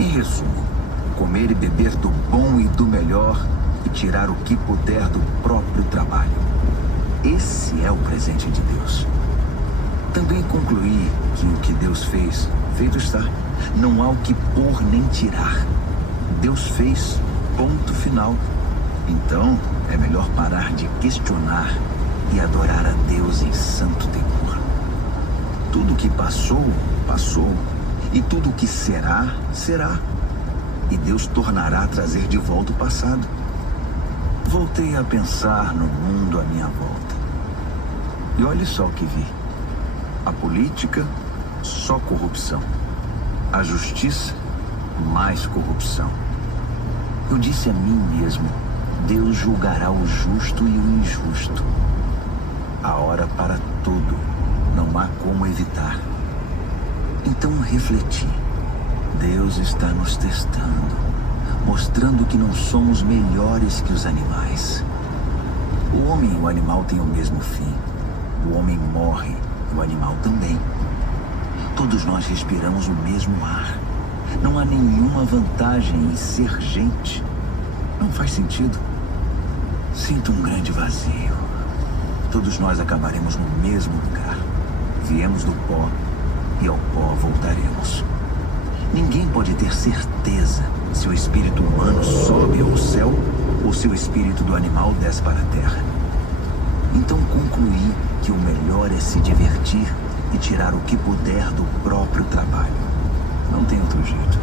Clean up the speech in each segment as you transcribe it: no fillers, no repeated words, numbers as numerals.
Em resumo, comer e beber do bom e do melhor e tirar o que puder do próprio trabalho. Esse é o presente de Deus. Também concluí que o que Deus fez, feito está. Não há o que pôr nem tirar. Deus fez, ponto final. Então, é melhor parar de questionar e adorar a Deus em santo temor. Tudo que passou, passou. E tudo que será, será. E Deus tornará a trazer de volta o passado. Voltei a pensar no mundo à minha volta. E olhe só o que vi. A política, só corrupção. A justiça, mais corrupção. Eu disse a mim mesmo, Deus julgará o justo e o injusto. A hora para tudo, não há como evitar. Então refleti. Deus está nos testando, mostrando que não somos melhores que os animais. O homem e o animal têm o mesmo fim. O homem morre e o animal também. Todos nós respiramos o mesmo ar. Não há nenhuma vantagem em ser gente. Não faz sentido. Sinto um grande vazio. Todos nós acabaremos no mesmo lugar. Viemos do pó e ao pó voltaremos. Ninguém pode ter certeza se o espírito humano sobe ao céu ou se o espírito do animal desce para a terra. Então concluí que o melhor é se divertir e tirar o que puder do próprio trabalho. Não tem outro jeito.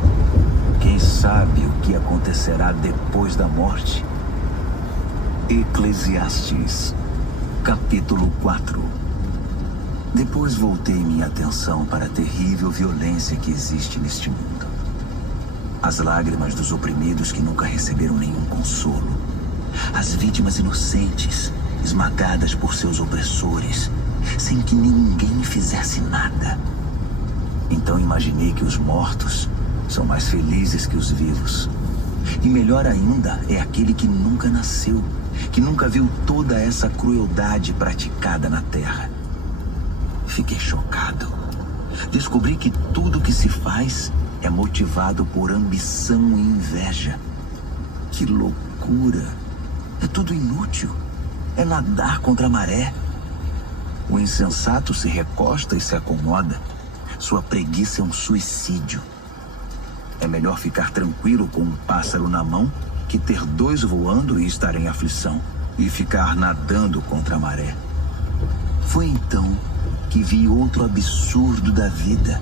Quem sabe o que acontecerá depois da morte? Eclesiastes, capítulo 4. Depois voltei minha atenção para a terrível violência que existe neste mundo. As lágrimas dos oprimidos que nunca receberam nenhum consolo. As vítimas inocentes, esmagadas por seus opressores, sem que ninguém fizesse nada. Então imaginei que os mortos são mais felizes que os vivos. E melhor ainda é aquele que nunca nasceu, que nunca viu toda essa crueldade praticada na terra. Fiquei chocado. Descobri que tudo que se faz é motivado por ambição e inveja. Que loucura! É tudo inútil. É nadar contra a maré. O insensato se recosta e se acomoda. Sua preguiça é um suicídio. É melhor ficar tranquilo com um pássaro na mão que ter dois voando e estar em aflição e ficar nadando contra a maré. Foi então que vi outro absurdo da vida.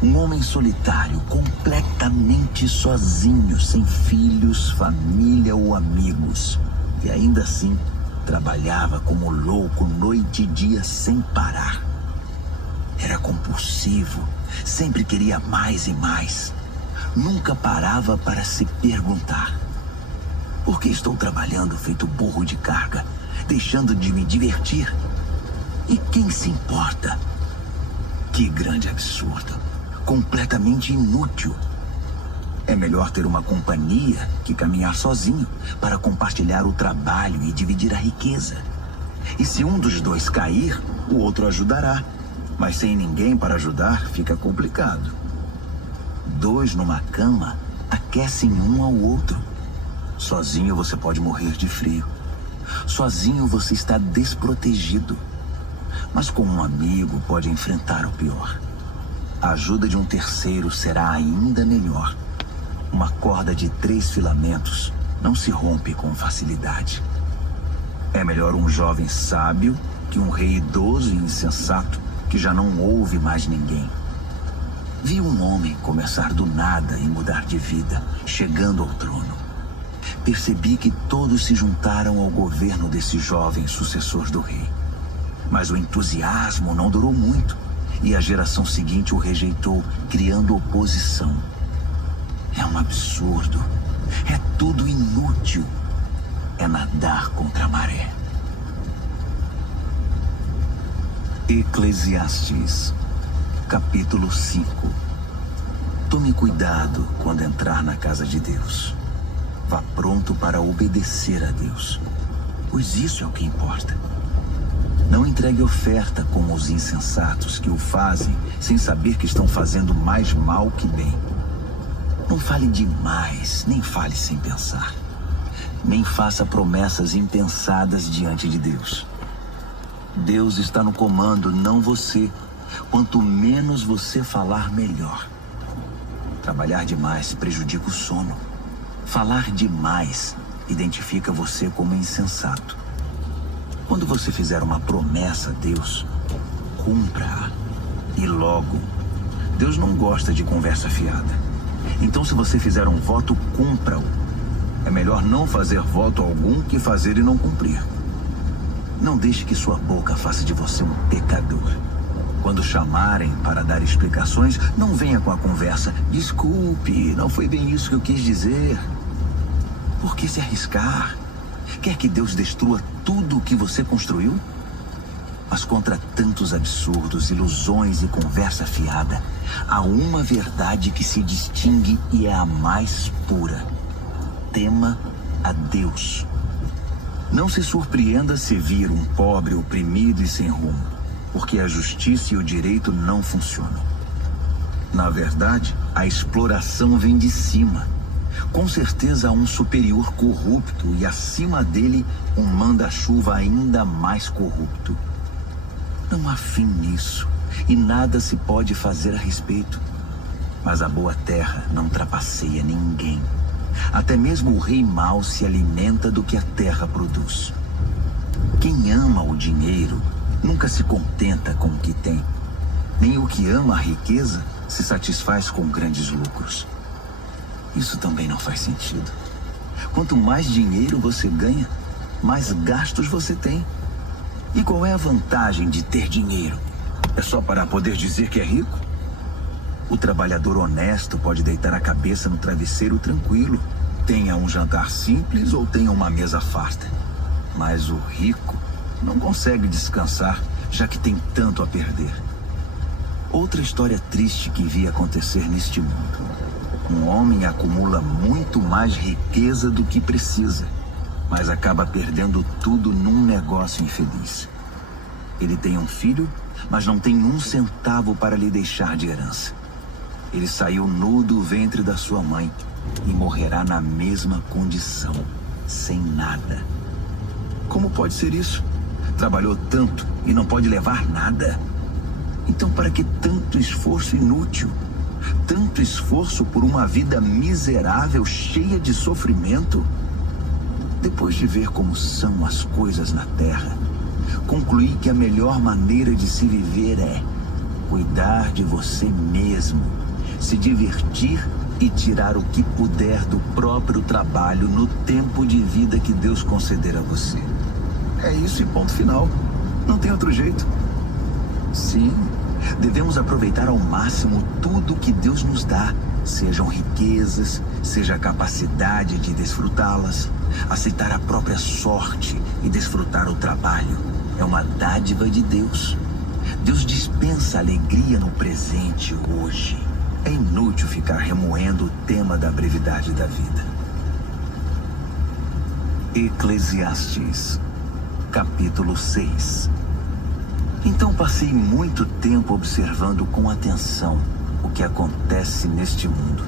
Um homem solitário, completamente sozinho, sem filhos, família ou amigos. E ainda assim, trabalhava como louco noite e dia sem parar. Era compulsivo, sempre queria mais e mais. Nunca parava para se perguntar: por que estou trabalhando feito burro de carga, deixando de me divertir? E quem se importa? Que grande absurdo, completamente inútil. É melhor ter uma companhia que caminhar sozinho para compartilhar o trabalho e dividir a riqueza. E se um dos dois cair, o outro ajudará. Mas sem ninguém para ajudar, fica complicado. Dois numa cama aquecem um ao outro. Sozinho você pode morrer de frio. Sozinho você está desprotegido. Mas com um amigo pode enfrentar o pior. A ajuda de um terceiro será ainda melhor. Uma corda de 3 filamentos não se rompe com facilidade. É melhor um jovem sábio que um rei idoso e insensato que já não ouve mais ninguém. Vi um homem começar do nada e mudar de vida, chegando ao trono. Percebi que todos se juntaram ao governo desse jovem sucessor do rei. Mas o entusiasmo não durou muito e a geração seguinte o rejeitou, criando oposição. É um absurdo. É tudo inútil. É nadar contra a maré. Eclesiastes, capítulo 5. Tome cuidado quando entrar na casa de Deus. Vá pronto para obedecer a Deus, pois isso é o que importa. Não entregue oferta como os insensatos que o fazem sem saber que estão fazendo mais mal que bem. Não fale demais, nem fale sem pensar. Nem faça promessas impensadas diante de Deus. Deus está no comando, não você. Quanto menos você falar, melhor. Trabalhar demais prejudica o sono. Falar demais identifica você como insensato. Quando você fizer uma promessa a Deus, cumpra-a. E logo. Deus não gosta de conversa fiada. Então, se você fizer um voto, cumpra-o. É melhor não fazer voto algum que fazer e não cumprir. Não deixe que sua boca faça de você um pecador. Quando chamarem para dar explicações, não venha com a conversa. Desculpe, não foi bem isso que eu quis dizer. Por que se arriscar? Quer que Deus destrua tudo o que você construiu? Mas contra tantos absurdos, ilusões e conversa fiada, há uma verdade que se distingue e é a mais pura. Tema a Deus. Não se surpreenda se vir um pobre oprimido e sem rumo, porque a justiça e o direito não funcionam. Na verdade, a exploração vem de cima. Com certeza há um superior corrupto e acima dele um manda-chuva ainda mais corrupto. Não há fim nisso e nada se pode fazer a respeito. Mas a boa terra não trapaceia ninguém. Até mesmo o rei mau se alimenta do que a terra produz. Quem ama o dinheiro nunca se contenta com o que tem. Nem o que ama a riqueza se satisfaz com grandes lucros. Isso também não faz sentido. Quanto mais dinheiro você ganha, mais gastos você tem. E qual é a vantagem de ter dinheiro? É só para poder dizer que é rico? O trabalhador honesto pode deitar a cabeça no travesseiro tranquilo. Tenha um jantar simples ou tenha uma mesa farta. Mas o rico não consegue descansar, já que tem tanto a perder. Outra história triste que vi acontecer neste mundo. Um homem acumula muito mais riqueza do que precisa, mas acaba perdendo tudo num negócio infeliz. Ele tem um filho, mas não tem um centavo para lhe deixar de herança. Ele saiu nu do ventre da sua mãe e morrerá na mesma condição, sem nada. Como pode ser isso? Trabalhou tanto e não pode levar nada. Então, para que tanto esforço inútil? Tanto esforço por uma vida miserável, cheia de sofrimento? Depois de ver como são as coisas na Terra, concluí que a melhor maneira de se viver é cuidar de você mesmo, se divertir e tirar o que puder do próprio trabalho no tempo de vida que Deus conceder a você. É isso e ponto final. Não tem outro jeito. Sim, devemos aproveitar ao máximo tudo que Deus nos dá, sejam riquezas, seja a capacidade de desfrutá-las. Aceitar a própria sorte e desfrutar o trabalho é uma dádiva de Deus. Deus dispensa alegria no presente hoje. É inútil ficar remoendo o tema da brevidade da vida. Eclesiastes, capítulo 6. Então passei muito tempo observando com atenção o que acontece neste mundo.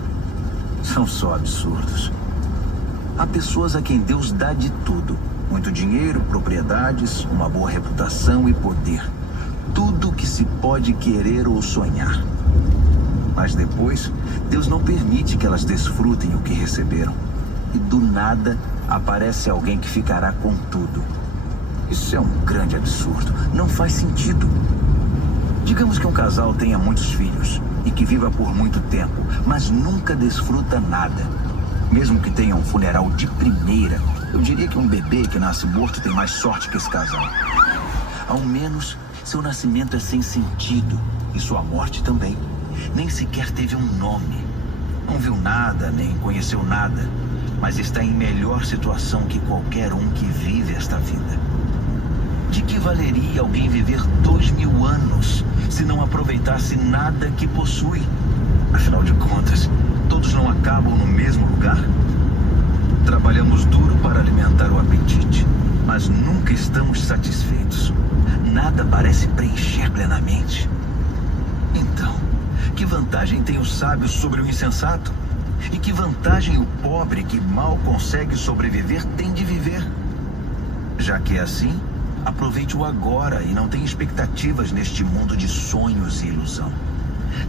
São só absurdos. Há pessoas a quem Deus dá de tudo. Muito dinheiro, propriedades, uma boa reputação e poder. Tudo que se pode querer ou sonhar. Mas depois, Deus não permite que elas desfrutem o que receberam. E do nada, aparece alguém que ficará com tudo. Isso é um grande absurdo. Não faz sentido. Digamos que um casal tenha muitos filhos e que viva por muito tempo, mas nunca desfruta nada. Mesmo que tenha um funeral de primeira, eu diria que um bebê que nasce morto tem mais sorte que esse casal. Ao menos, seu nascimento é sem sentido e sua morte também. Nem sequer teve um nome. Não viu nada, nem conheceu nada, mas está em melhor situação que qualquer um que vive esta vida. De que valeria alguém viver 2000 anos se não aproveitasse nada que possui? Afinal de contas, todos não acabam no mesmo lugar? Trabalhamos duro para alimentar o apetite, mas nunca estamos satisfeitos. Nada parece preencher plenamente. Então, que vantagem tem o sábio sobre o insensato? E que vantagem o pobre que mal consegue sobreviver tem de viver? Já que é assim, aproveite o agora e não tenha expectativas neste mundo de sonhos e ilusão.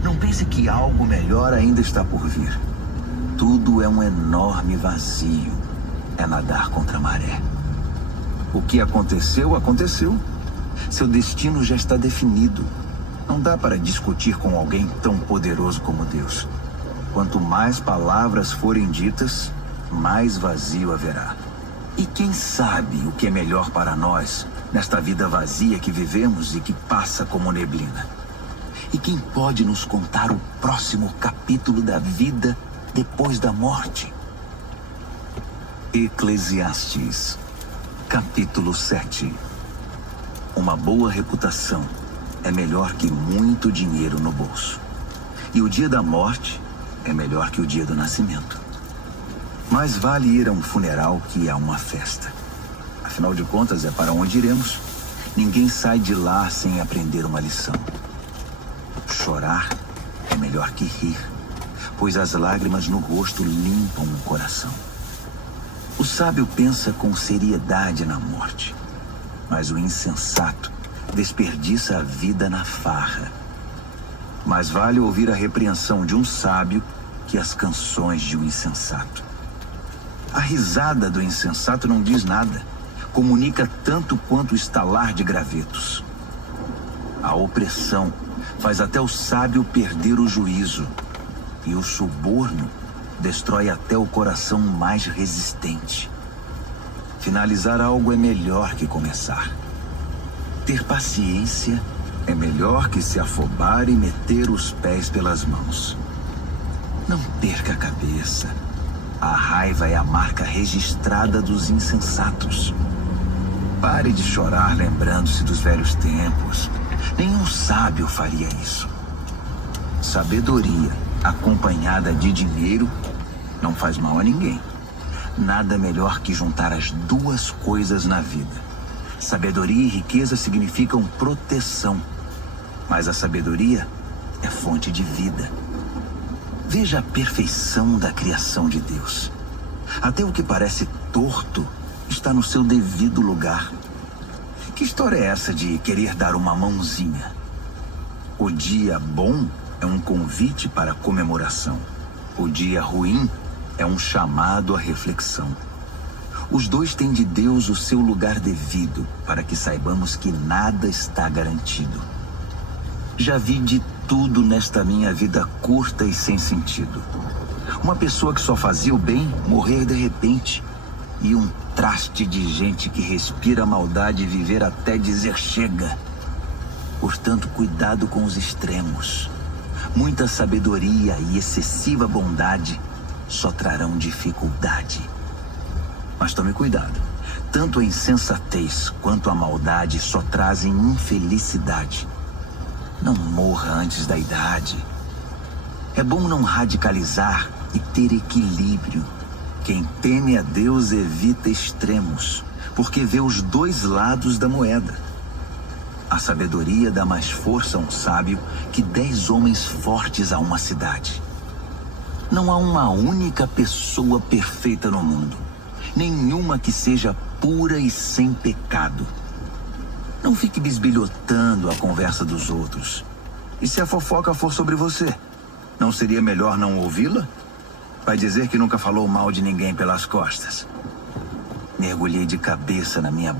Não pense que algo melhor ainda está por vir. Tudo é um enorme vazio. É nadar contra a maré. O que aconteceu, aconteceu. Seu destino já está definido. Não dá para discutir com alguém tão poderoso como Deus. Quanto mais palavras forem ditas, mais vazio haverá. E quem sabe o que é melhor para nós nesta vida vazia que vivemos e que passa como neblina? E quem pode nos contar o próximo capítulo da vida depois da morte? Eclesiastes, capítulo 7. Uma boa reputação é melhor que muito dinheiro no bolso. E o dia da morte é melhor que o dia do nascimento. Mais vale ir a um funeral que a uma festa. Afinal de contas, é para onde iremos. Ninguém sai de lá sem aprender uma lição. Chorar é melhor que rir, pois as lágrimas no rosto limpam o coração. O sábio pensa com seriedade na morte, mas o insensato desperdiça a vida na farra. Mais vale ouvir a repreensão de um sábio que as canções de um insensato. A risada do insensato não diz nada, comunica tanto quanto o estalar de gravetos. A opressão faz até o sábio perder o juízo, e o suborno destrói até o coração mais resistente. Finalizar algo é melhor que começar. Ter paciência é melhor que se afobar e meter os pés pelas mãos. Não perca a cabeça. A raiva é a marca registrada dos insensatos. Pare de chorar lembrando-se dos velhos tempos. Nenhum sábio faria isso. Sabedoria acompanhada de dinheiro não faz mal a ninguém. Nada melhor que juntar as duas coisas na vida. Sabedoria e riqueza significam proteção, mas a sabedoria é fonte de vida. Veja a perfeição da criação de Deus. Até o que parece torto está no seu devido lugar. Que história é essa de querer dar uma mãozinha? O dia bom é um convite para comemoração. O dia ruim é um chamado à reflexão. Os dois têm de Deus o seu lugar devido, para que saibamos que nada está garantido. Já vi de tudo nesta minha vida curta e sem sentido. Uma pessoa que só fazia o bem morrer de repente, e um traste de gente que respira maldade e viver até dizer chega. Portanto, cuidado com os extremos. Muita sabedoria e excessiva bondade só trarão dificuldade. Mas tome cuidado. Tanto a insensatez quanto a maldade só trazem infelicidade. Não morra antes da idade. É bom não radicalizar e ter equilíbrio. Quem teme a Deus evita extremos, porque vê os dois lados da moeda. A sabedoria dá mais força a um sábio que 10 homens fortes a uma cidade. Não há uma única pessoa perfeita no mundo. Nenhuma que seja pura e sem pecado. Não fique bisbilhotando a conversa dos outros. E se a fofoca for sobre você, não seria melhor não ouvi-la? Vai dizer que nunca falou mal de ninguém pelas costas. Mergulhei de cabeça na minha